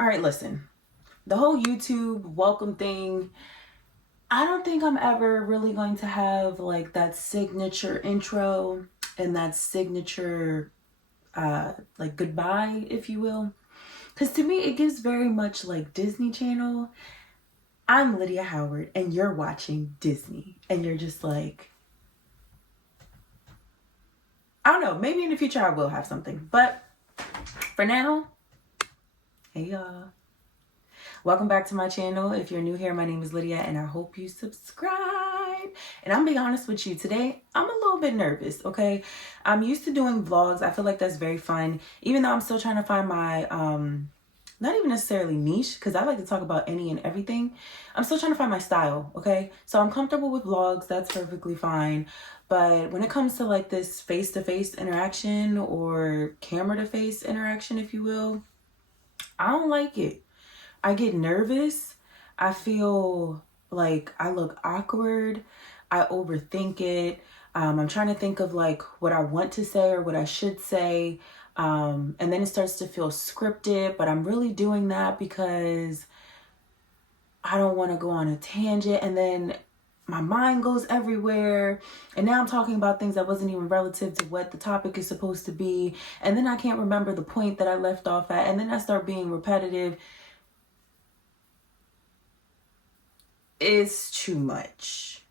All right, listen. The whole YouTube welcome thing, I don't think I'm ever really going to have like that signature intro and that signature like goodbye, if you will. Because to me, it gives very much like Disney Channel. I'm Lydia Howard and you're watching Disney. And you're just like, I don't know, maybe in the future I will have something. But for now, hey y'all. Welcome back to my channel. If you're new here, my name is Lydia and I hope you subscribe. And I'm gonna be honest with you, today I'm a little bit nervous, okay? I'm used to doing vlogs. I feel like that's very fun, even though I'm still trying to find my not even necessarily niche, because I like to talk about any and everything. I'm still trying to find my style, okay? So I'm comfortable with vlogs, that's perfectly fine. But when it comes to like this face-to-face interaction or camera-to-face interaction, if you will, I don't like it. I get nervous. I feel like I look awkward. I overthink it. I'm trying to think of like what I want to say or what I should say. And then it starts to feel scripted, but I'm really doing that because I don't want to go on a tangent, and then my mind goes everywhere. And now I'm talking about things that wasn't even relative to what the topic is supposed to be. And then I can't remember the point that I left off at. And then I start being repetitive. Is too much,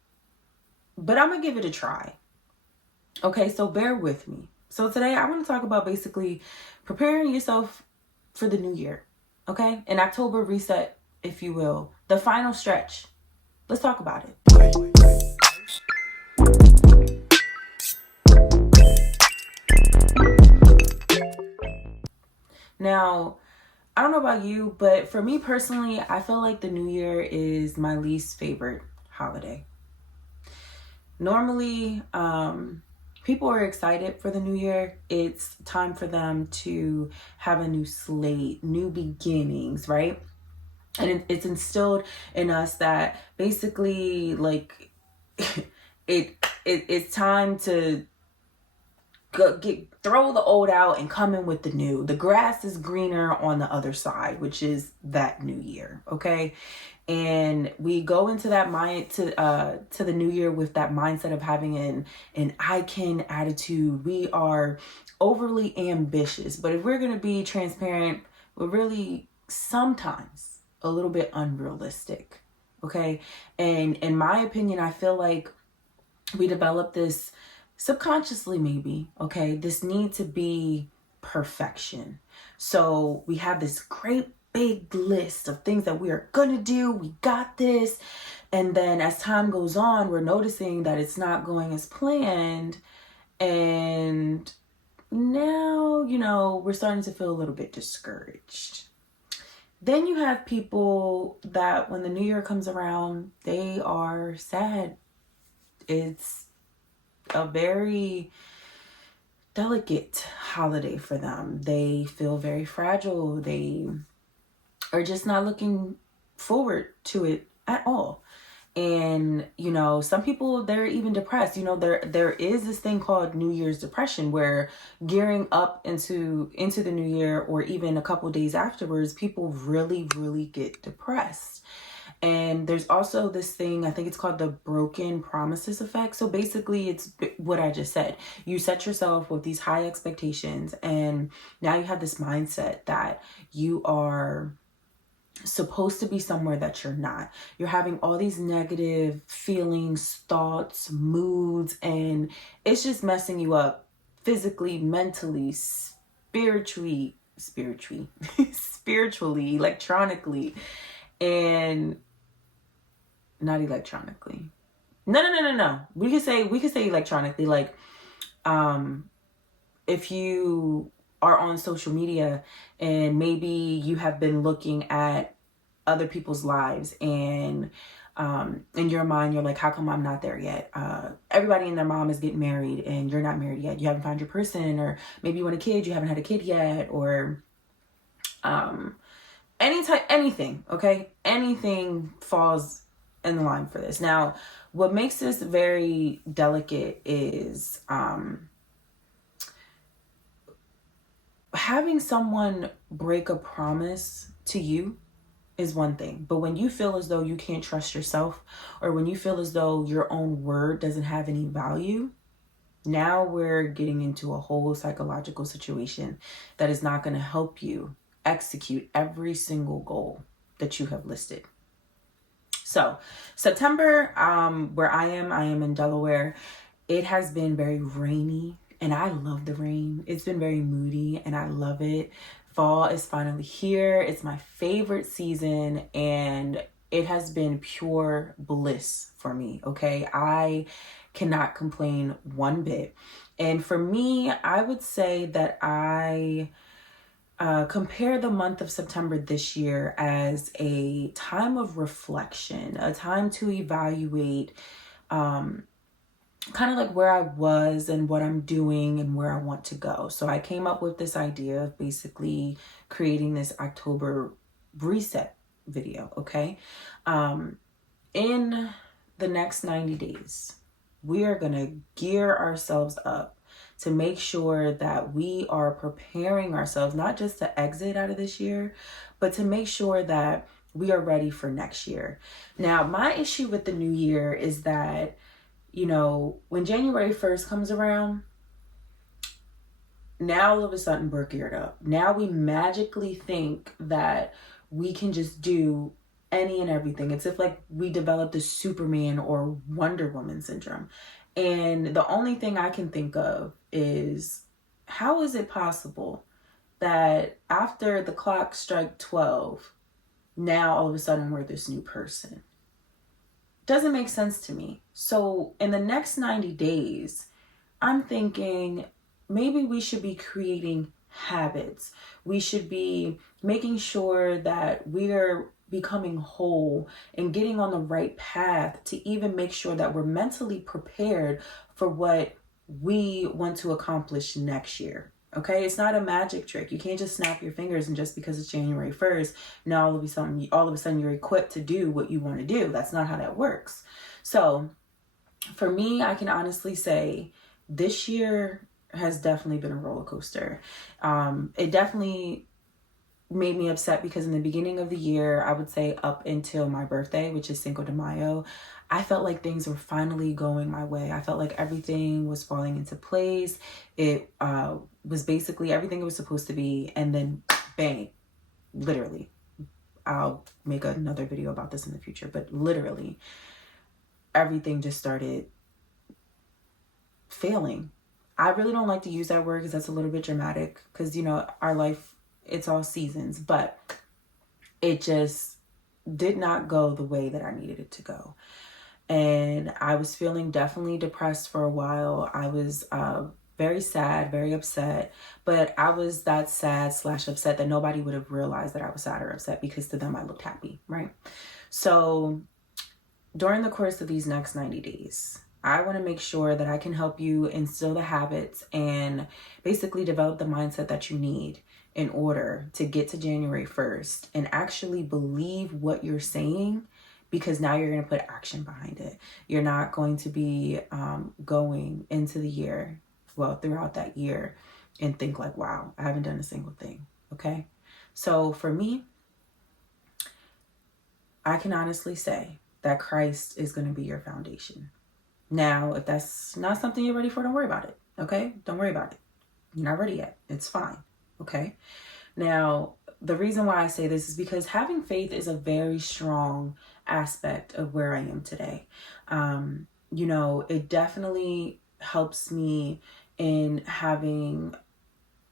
but I'm gonna give it a try. Okay, so bear with me. So today I want to talk about basically preparing yourself for the new year. Okay, an October reset, if you will, the final stretch. Let's talk about it. Now, I don't know about you, but for me personally, I feel like the new year is my least favorite holiday. Normally, people are excited for the new year. It's time for them to have a new slate, new beginnings, right? And it's instilled in us that basically like it's time to throw the old out and come in with the new. The grass is greener on the other side, which is that new year, okay? And we go into that mind to the new year with that mindset of having an I can attitude. We are overly ambitious, but if we're gonna be transparent, we're really sometimes a little bit unrealistic, okay? And in my opinion, I feel like we develop this subconsciously, maybe, okay, this need to be perfection. So we have this great big list of things that we are gonna do. We got this. And then as time goes on, we're noticing that it's not going as planned. And now, we're starting to feel a little bit discouraged. Then you have people that when the new year comes around, they are sad. It's a very delicate holiday for them. They feel very fragile. They are just not looking forward to it at all. And some people, they're even depressed. There is this thing called New Year's depression, where gearing up into the new year or even a couple days afterwards, people really get depressed. And there's also this thing, I think it's called the broken promises effect. So basically it's what I just said. You set yourself with these high expectations, and now you have this mindset that you are supposed to be somewhere that you're not. You're having all these negative feelings, thoughts, moods, and it's just messing you up physically, mentally, spiritually, electronically, and not electronically. No. We could say electronically. Like, if you are on social media and maybe you have been looking at other people's lives, and in your mind you're like, how come I'm not there yet? Everybody and their mom is getting married and you're not married yet. You haven't found your person, or maybe you want a kid, you haven't had a kid yet, or anything, okay? Anything falls in the line for this. Now, what makes this very delicate is having someone break a promise to you is one thing. But when you feel as though you can't trust yourself, or when you feel as though your own word doesn't have any value, now we're getting into a whole psychological situation that is not going to help you execute every single goal that you have listed. So September, where I am in Delaware. It has been very rainy and I love the rain. It's been very moody and I love it. Fall is finally here. It's my favorite season and it has been pure bliss for me. Okay. I cannot complain one bit. And for me, I would say that I compare the month of September this year as a time of reflection, a time to evaluate, kind of like where I was and what I'm doing and where I want to go. So I came up with this idea of basically creating this October reset video, okay? In the next 90 days, we are going to gear ourselves up to make sure that we are preparing ourselves, not just to exit out of this year, but to make sure that we are ready for next year. Now, my issue with the new year is that, you know, when January 1st comes around, now all of a sudden we're geared up. Now we magically think that we can just do any and everything. It's if like we developed the Superman or Wonder Woman syndrome. And the only thing I can think of is, how is it possible that after the clock struck 12, now all of a sudden we're this new person? Doesn't make sense to me. So in the next 90 days, I'm thinking maybe we should be creating habits. We should be making sure that we are becoming whole and getting on the right path to even make sure that we're mentally prepared for what we want to accomplish next year. Okay, it's not a magic trick. You can't just snap your fingers and just because it's January 1st, now all of a sudden you're equipped to do what you want to do. That's not how that works. So for me, I can honestly say this year has definitely been a roller coaster. It definitely made me upset because in the beginning of the year, I would say up until my birthday, which is Cinco de Mayo, I felt like things were finally going my way. I felt like everything was falling into place. It was basically everything it was supposed to be. And then bang, literally, I'll make another video about this in the future, but literally everything just started failing. I really don't like to use that word because that's a little bit dramatic because, you know, our life, it's all seasons, but it just did not go the way that I needed it to go. And I was feeling definitely depressed for a while. I was very sad, very upset, but I was that sad / upset that nobody would have realized that I was sad or upset because to them I looked happy, right? So during the course of these next 90 days, I want to make sure that I can help you instill the habits and basically develop the mindset that you need in order to get to January 1st and actually believe what you're saying, because now you're going to put action behind it. You're not going to be going into the year, well, throughout that year and think like, wow, I haven't done a single thing. Okay. So for me, I can honestly say that Christ is going to be your foundation. Now, if that's not something you're ready for, don't worry about it. Okay. Don't worry about it. You're not ready yet. It's fine. Okay. Now, the reason why I say this is because having faith is a very strong aspect of where I am today. You know, it definitely helps me in having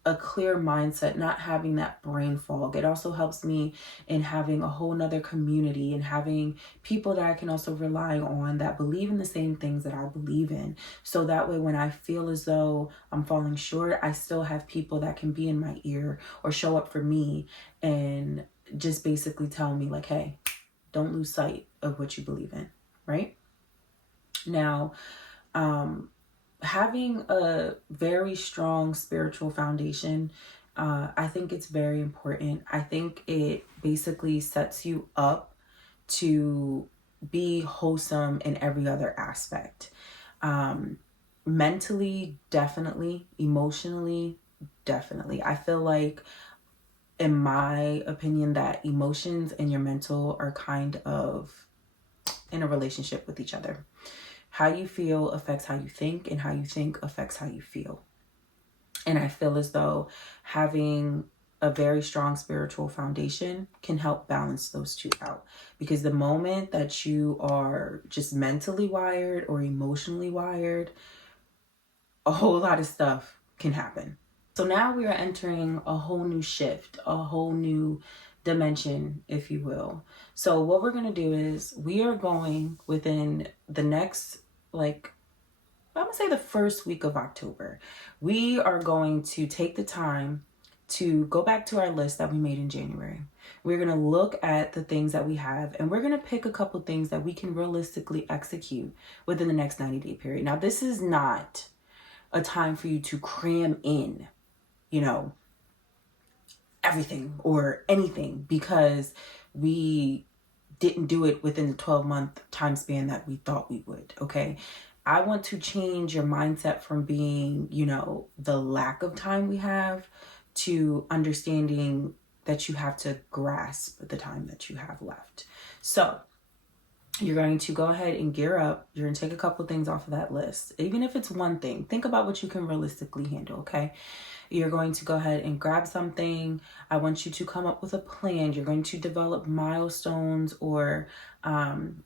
a clear mindset, not having that brain fog. It also helps me in having a whole nother community and having people that I can also rely on that believe in the same things that I believe in. So that way, when I feel as though I'm falling short, I still have people that can be in my ear or show up for me and just basically tell me like, hey, don't lose sight of what you believe in, right? Now, having a very strong spiritual foundation, I think it's very important. I think it basically sets you up to be wholesome in every other aspect. Mentally, definitely. Emotionally, definitely. I feel like in my opinion, that emotions and your mental are kind of in a relationship with each other. How you feel affects how you think, and how you think affects how you feel. And I feel as though having a very strong spiritual foundation can help balance those two out. Because the moment that you are just mentally wired or emotionally wired, a whole lot of stuff can happen. So now we are entering a whole new shift, a whole new dimension, if you will. So what we're going to do is we are going within the next, like, I'm going to say the first week of October, we are going to take the time to go back to our list that we made in January. We're going to look at the things that we have, and we're going to pick a couple things that we can realistically execute within the next 90-day period. Now, this is not a time for you to cram in, everything or anything, because we didn't do it within the 12-month time span that we thought we would. Okay. I want to change your mindset from being, the lack of time we have, to understanding that you have to grasp the time that you have left. So you're going to go ahead and gear up. You're going to take a couple of things off of that list. Even if it's one thing, think about what you can realistically handle, okay? You're going to go ahead and grab something. I want you to come up with a plan. You're going to develop milestones or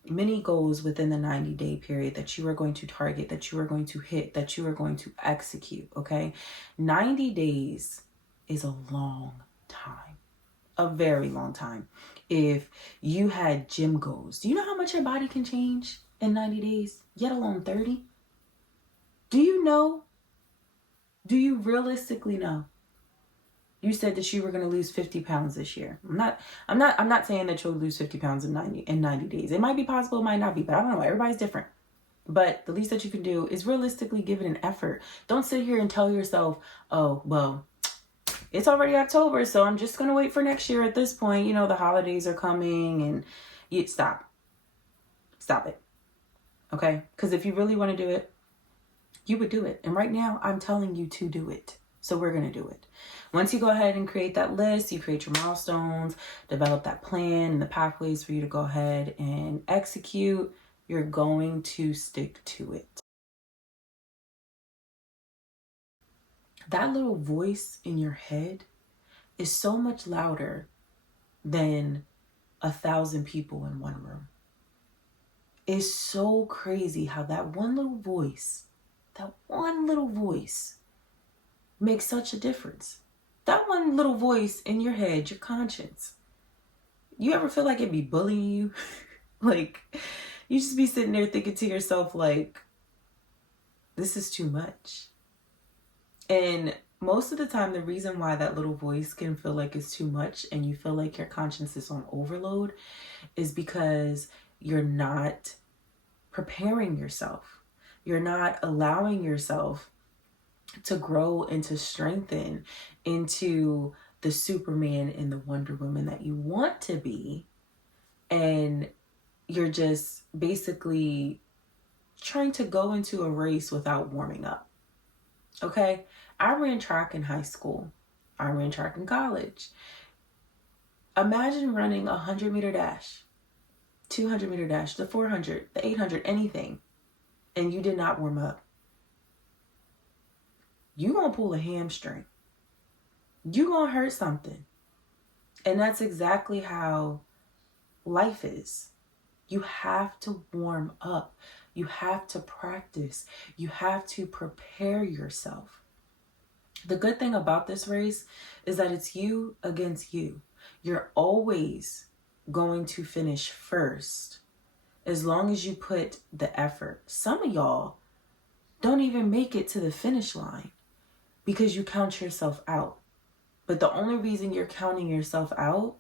mini goals within the 90-day period that you are going to target, that you are going to hit, that you are going to execute, okay? 90 days is a long time, a very long time. If you had gym goals, do you know how much your body can change in 90 days, yet alone 30? Do you know? Do you realistically know? You said that you were going to lose 50 pounds this year. I'm not saying that you'll lose 50 pounds in 90 days. It might be possible, it might not be, but I don't know. Everybody's different. But the least that you can do is realistically give it an effort. Don't sit here and tell yourself, oh, well, it's already October, so I'm just going to wait for next year at this point. The holidays are coming, and you stop it. Okay. Because if you really want to do it, you would do it. And right now I'm telling you to do it. So we're going to do it. Once you go ahead and create that list, you create your milestones, develop that plan and the pathways for you to go ahead and execute, you're going to stick to it. That little voice in your head is so much louder than 1,000 people in one room. It's so crazy how that one little voice makes such a difference. That one little voice in your head, your conscience. You ever feel like it be bullying you? Like, you just be sitting there thinking to yourself, like, this is too much. And most of the time, the reason why that little voice can feel like it's too much and you feel like your conscience is on overload is because you're not preparing yourself. You're not allowing yourself to grow and to strengthen into the Superman and the Wonder Woman that you want to be. And you're just basically trying to go into a race without warming up. Okay? I ran track in high school. I ran track in college. Imagine running a 100-meter dash, 200-meter dash, the 400, the 800, anything, and you did not warm up. You're going to pull a hamstring. You're going to hurt something. And that's exactly how life is. You have to warm up. You have to practice. You have to prepare yourself. The good thing about this race is that it's you against you. You're always going to finish first as long as you put the effort. Some of y'all don't even make it to the finish line because you count yourself out. But the only reason you're counting yourself out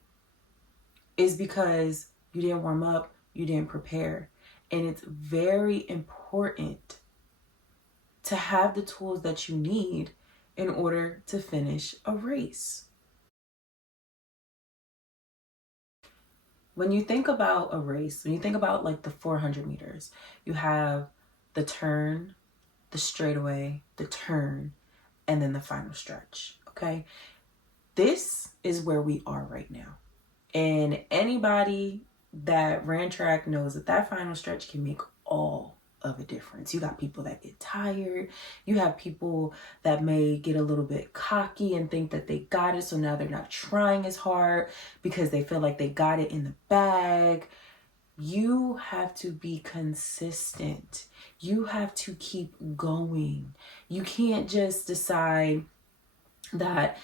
is because you didn't warm up, you didn't prepare. And it's very important to have the tools that you need in order to finish a race. When you think about a race, when you think about like the 400 meters, you have the turn, the straightaway, the turn, and then the final stretch, okay? this is where we are right now. And anybody that ran track knows that that final stretch can make all of a difference. You got people that get tired. You have people that may get a little bit cocky and think that they got it. So now they're not trying as hard because they feel like they got it in the bag. You have to be consistent. You have to keep going. You can't just decide that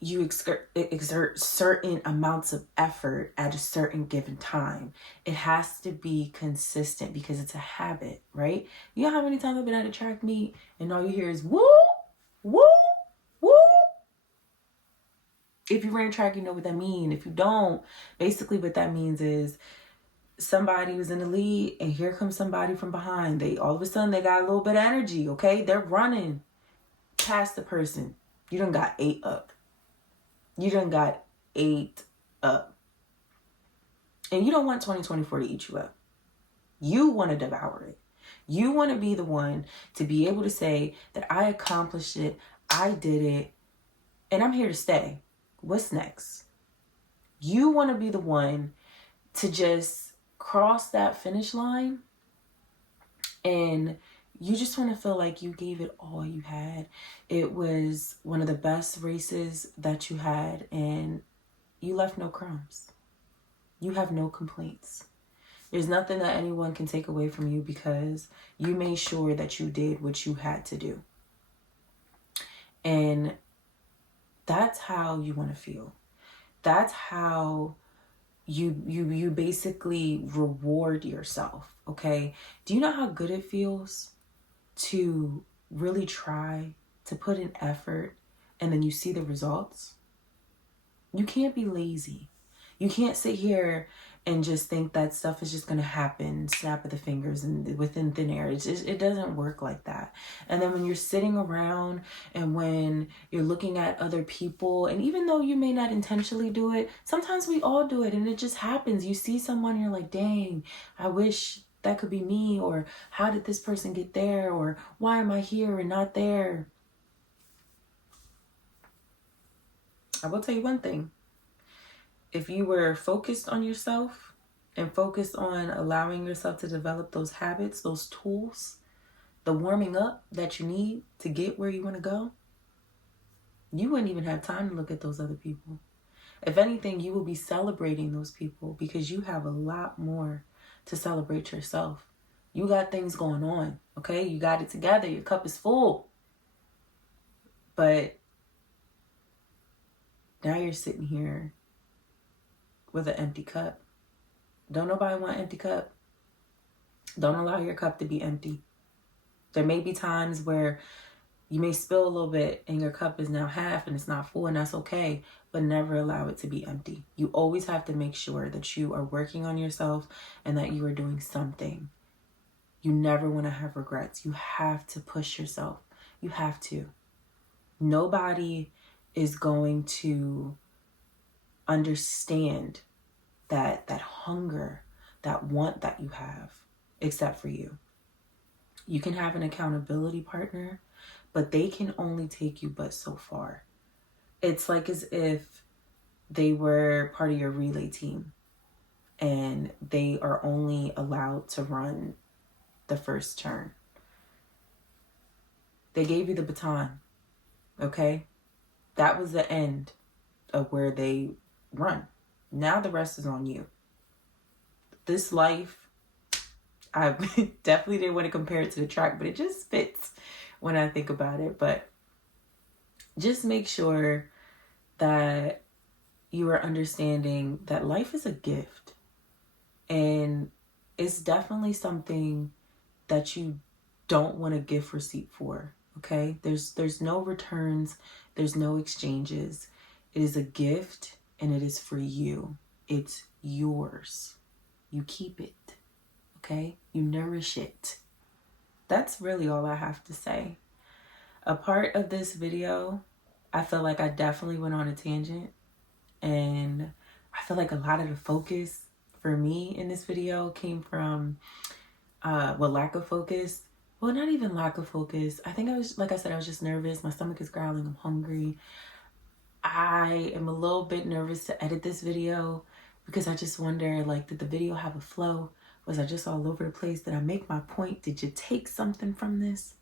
you exert certain amounts of effort at a certain given time. It has to be consistent because it's a habit, right? You know how many times I've been at a track meet and all you hear is woo, woo, woo. If you ran track, you know what that means. If you don't, basically what that means is somebody was in the lead and here comes somebody from behind. They all of a sudden they got a little bit of energy, okay? They're running past the person. You done got 8 up. You done got 8 up. And you don't want 2024 to eat you up. You want to devour it. You want to be the one to be able to say that I accomplished it, I did it, and I'm here to stay. What's next? You want to be the one to just cross that finish line and you just want to feel like you gave it all you had. It was one of the best races that you had and you left no crumbs. You have no complaints. There's nothing that anyone can take away from you because you made sure that you did what you had to do. And that's how you want to feel. That's how you basically reward yourself, okay? Do you know how good it feels to really try to put in effort and then you see the results? You can't be lazy. You can't sit here and just think that stuff is just going to happen, snap of the fingers and within thin air. It doesn't work like that. And then when you're sitting around and when you're looking at other people, and even though you may not intentionally do it, sometimes we all do it and it just happens. You see someone and you're like, dang, I wish that could be me, or how did this person get there, or why am I here and not there? I will tell you one thing. If you were focused on yourself and focused on allowing yourself to develop those habits, those tools, the warming up that you need to get where you want to go, you wouldn't even have time to look at those other people. If anything, you will be celebrating those people because you have a lot more to celebrate yourself. You got things going on, okay? You got it together. Your cup is full. But now you're sitting here with an empty cup. Don't nobody want an empty cup. Don't allow your cup to be empty. There may be times where you may spill a little bit and your cup is now half and it's not full, and that's okay, but never allow it to be empty. You always have to make sure that you are working on yourself and that you are doing something. You never want to have regrets. You have to push yourself. You have to. Nobody is going to understand that hunger, that want that you have, except for you. You can have an accountability partner, but they can only take you but so far. It's like as if they were part of your relay team and they are only allowed to run the first turn. They gave you the baton, okay? That was the end of where they run. Now the rest is on you. This life, I definitely didn't want to compare it to the track, but it just fits when I think about it. But just make sure that you are understanding that life is a gift. And it's definitely something that you don't want a gift receipt for, okay? There's no returns. There's no exchanges. It is a gift and it is for you. It's yours. You keep it, okay? You nourish it. That's really all I have to say. A part of this video, I feel like I definitely went on a tangent, and I feel like a lot of the focus for me in this video came from lack of focus. Well, not even lack of focus. I think I was, like I said, I was just nervous. My stomach is growling. I'm hungry. I am a little bit nervous to edit this video because I just wonder, like, did the video have a flow? Was I just all over the place? Did I make my point? Did you take something from this?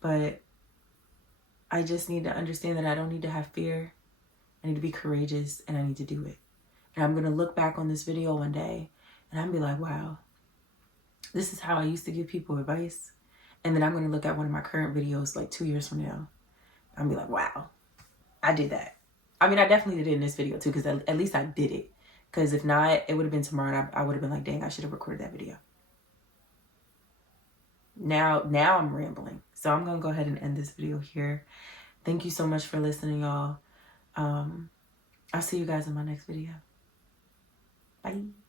But I just need to understand that I don't need to have fear. I need to be courageous, and I need to do it. And I'm going to look back on this video one day and I'm be like, wow, this is how I used to give people advice. And then I'm going to look at one of my current videos like 2 years from now. I'm be like, wow, I did that. I mean, I definitely did it in this video too, because at least I did it. Because if not, it would have been tomorrow and I would have been like, dang, I should have recorded that video. Now I'm rambling. So I'm going to go ahead and end this video here. Thank you so much for listening, y'all. I'll see you guys in my next video. Bye.